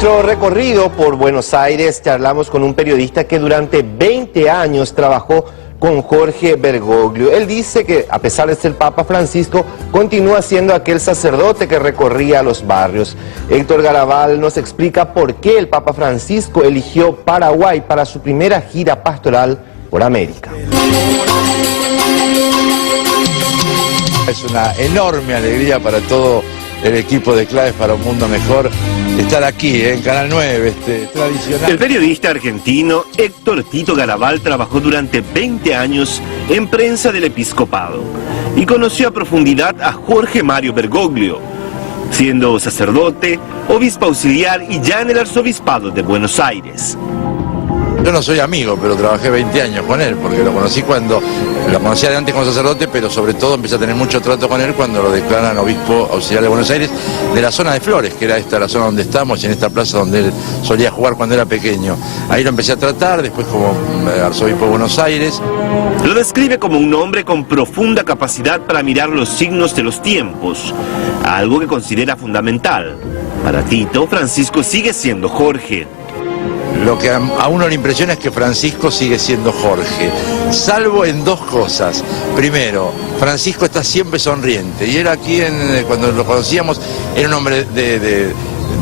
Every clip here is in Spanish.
nuestro recorrido por Buenos Aires charlamos con un periodista que durante 20 años trabajó con Jorge Bergoglio. Él dice que, a pesar de ser Papa Francisco, continúa siendo aquel sacerdote que recorría los barrios. Héctor Garabal nos explica por qué el Papa Francisco eligió Paraguay para su primera gira pastoral por América. Es una enorme alegría para todo el equipo de Claves para un Mundo Mejor estar aquí, en Canal 9, tradicional. El periodista argentino Héctor Tito Garabal trabajó durante 20 años en prensa del episcopado y conoció a profundidad a Jorge Mario Bergoglio, siendo sacerdote, obispo auxiliar y ya en el arzobispado de Buenos Aires. Yo no soy amigo, pero trabajé 20 años con él, porque lo conocía de antes como sacerdote, pero sobre todo empecé a tener mucho trato con él cuando lo declaran obispo auxiliar de Buenos Aires, de la zona de Flores, que era esta la zona donde estamos, y en esta plaza donde él solía jugar cuando era pequeño. Ahí lo empecé a tratar, después como arzobispo de Buenos Aires. Lo describe como un hombre con profunda capacidad para mirar los signos de los tiempos, algo que considera fundamental. Para Tito, Francisco sigue siendo Jorge. Lo que a uno le impresiona es que Francisco sigue siendo Jorge, salvo en dos cosas. Primero, Francisco está siempre sonriente, y él aquí, cuando lo conocíamos, era un hombre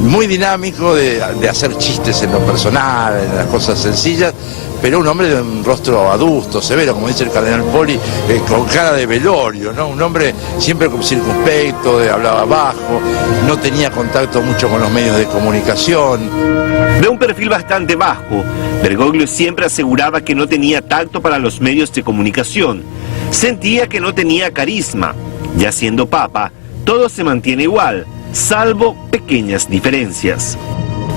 muy dinámico, de hacer chistes en lo personal, en las cosas sencillas, pero un hombre de un rostro adusto, severo, como dice el cardenal Poli, con cara de velorio, ¿no? Un hombre siempre circunspecto, hablaba bajo, no tenía contacto mucho con los medios de comunicación. De un perfil bastante bajo, Bergoglio siempre aseguraba que no tenía tacto para los medios de comunicación. Sentía que no tenía carisma. Ya siendo papa, todo se mantiene igual, salvo pequeñas diferencias.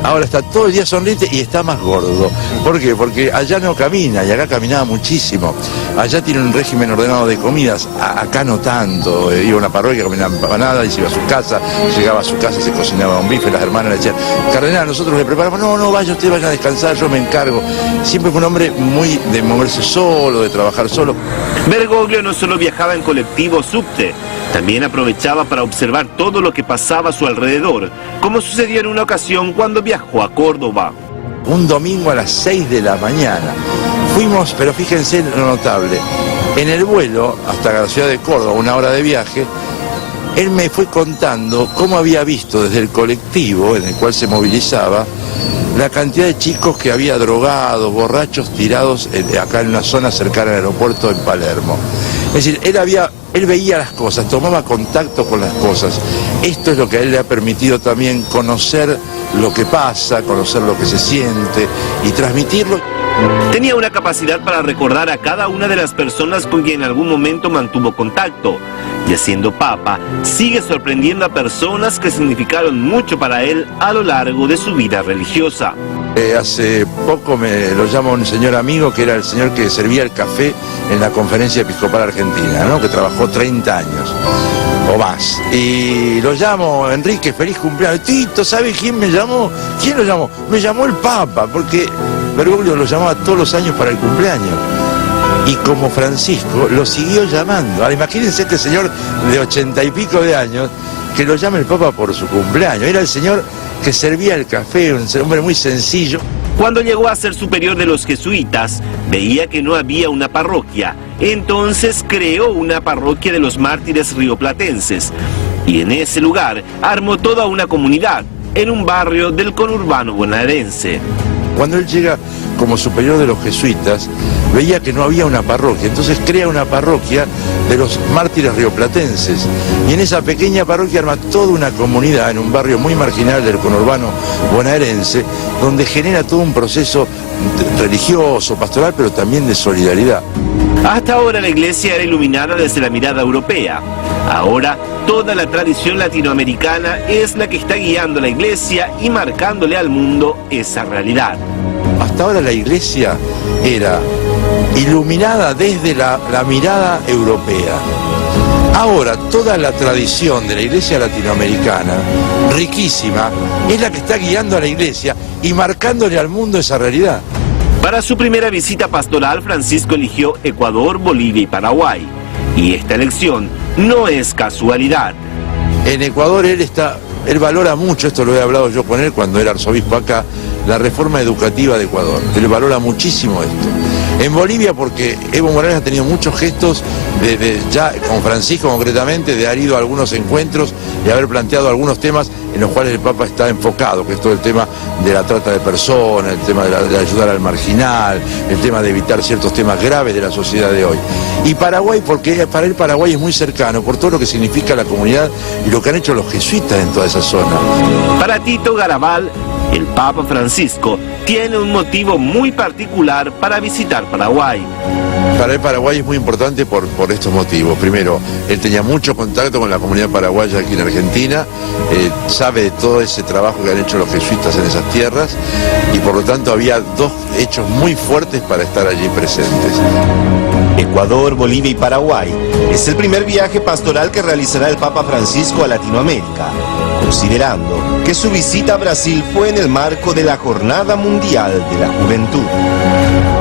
Ahora está todo el día sonriente y está más gordo. ¿Por qué? Porque allá no camina y acá caminaba muchísimo. Allá tiene un régimen ordenado de comidas, acá no tanto. Iba a una parroquia, caminaba empanada y se iba a su casa, llegaba a su casa y se cocinaba un bife, las hermanas le decían, cardenal, nosotros le preparamos, no, vaya, usted vaya a descansar, yo me encargo. Siempre fue un hombre muy de moverse solo, de trabajar solo. Bergoglio no solo viajaba en colectivo o subte, también aprovechaba para observar todo lo que pasaba a su alrededor, como sucedió en una ocasión cuando viajó a Córdoba. Un domingo a las 6 de la mañana. Fuimos, pero fíjense lo notable, en el vuelo hasta la ciudad de Córdoba, 1 hora de viaje, él me fue contando cómo había visto desde el colectivo en el cual se movilizaba la cantidad de chicos que había drogados, borrachos, tirados acá en una zona cercana al aeropuerto en Palermo. Es decir, él veía las cosas, tomaba contacto con las cosas. Esto es lo que a él le ha permitido también conocer lo que pasa, conocer lo que se siente y transmitirlo. Tenía una capacidad para recordar a cada una de las personas con quien en algún momento mantuvo contacto. Y siendo papa, sigue sorprendiendo a personas que significaron mucho para él a lo largo de su vida religiosa. Hace poco me lo llama un señor amigo que era el señor que servía el café en la Conferencia Episcopal Argentina, ¿no? Que trabajó 30 años o más. Y lo llamo, Enrique, feliz cumpleaños. Tito, ¿sabe quién me llamó? ¿Quién lo llamó? Me llamó el Papa, porque Bergoglio lo llamaba todos los años para el cumpleaños. Y como Francisco lo siguió llamando. Ahora imagínense este señor de 80 y pico de años que lo llama el Papa por su cumpleaños. Era el señor que servía el café, un hombre muy sencillo. Cuando llegó a ser superior de los jesuitas, veía que no había una parroquia. Entonces creó una parroquia de los mártires rioplatenses. Y en ese lugar armó toda una comunidad, en un barrio del conurbano bonaerense. Cuando él llega como superior de los jesuitas, veía que no había una parroquia, entonces crea una parroquia de los mártires rioplatenses. Y en esa pequeña parroquia arma toda una comunidad en un barrio muy marginal del conurbano bonaerense, donde genera todo un proceso religioso, pastoral, pero también de solidaridad. Hasta ahora la iglesia era iluminada desde la mirada europea. Ahora toda la tradición latinoamericana es la que está guiando a la iglesia y marcándole al mundo esa realidad. Hasta ahora la iglesia era iluminada desde la mirada europea. Ahora toda la tradición de la iglesia latinoamericana, riquísima, es la que está guiando a la iglesia y marcándole al mundo esa realidad. Para su primera visita pastoral, Francisco eligió Ecuador, Bolivia y Paraguay. Y esta elección no es casualidad. En Ecuador él está él valora mucho, esto lo he hablado yo con él cuando era arzobispo acá, la reforma educativa de Ecuador. Él valora muchísimo esto. En Bolivia, porque Evo Morales ha tenido muchos gestos, ya con Francisco concretamente, de haber ido a algunos encuentros y haber planteado algunos temas en los cuales el Papa está enfocado, que es todo el tema de la trata de personas, el tema de ayudar al marginal, el tema de evitar ciertos temas graves de la sociedad de hoy. Y Paraguay, porque para él Paraguay es muy cercano, por todo lo que significa la comunidad y lo que han hecho los jesuitas en toda esa zona. Para Tito Garabal, el Papa Francisco tiene un motivo muy particular para visitar Paraguay. Para él Paraguay es muy importante por estos motivos. Primero, él tenía mucho contacto con la comunidad paraguaya aquí en Argentina, sabe de todo ese trabajo que han hecho los jesuitas en esas tierras y por lo tanto había dos hechos muy fuertes para estar allí presentes. Ecuador, Bolivia y Paraguay es el primer viaje pastoral que realizará el Papa Francisco a Latinoamérica, considerando que su visita a Brasil fue en el marco de la Jornada Mundial de la Juventud.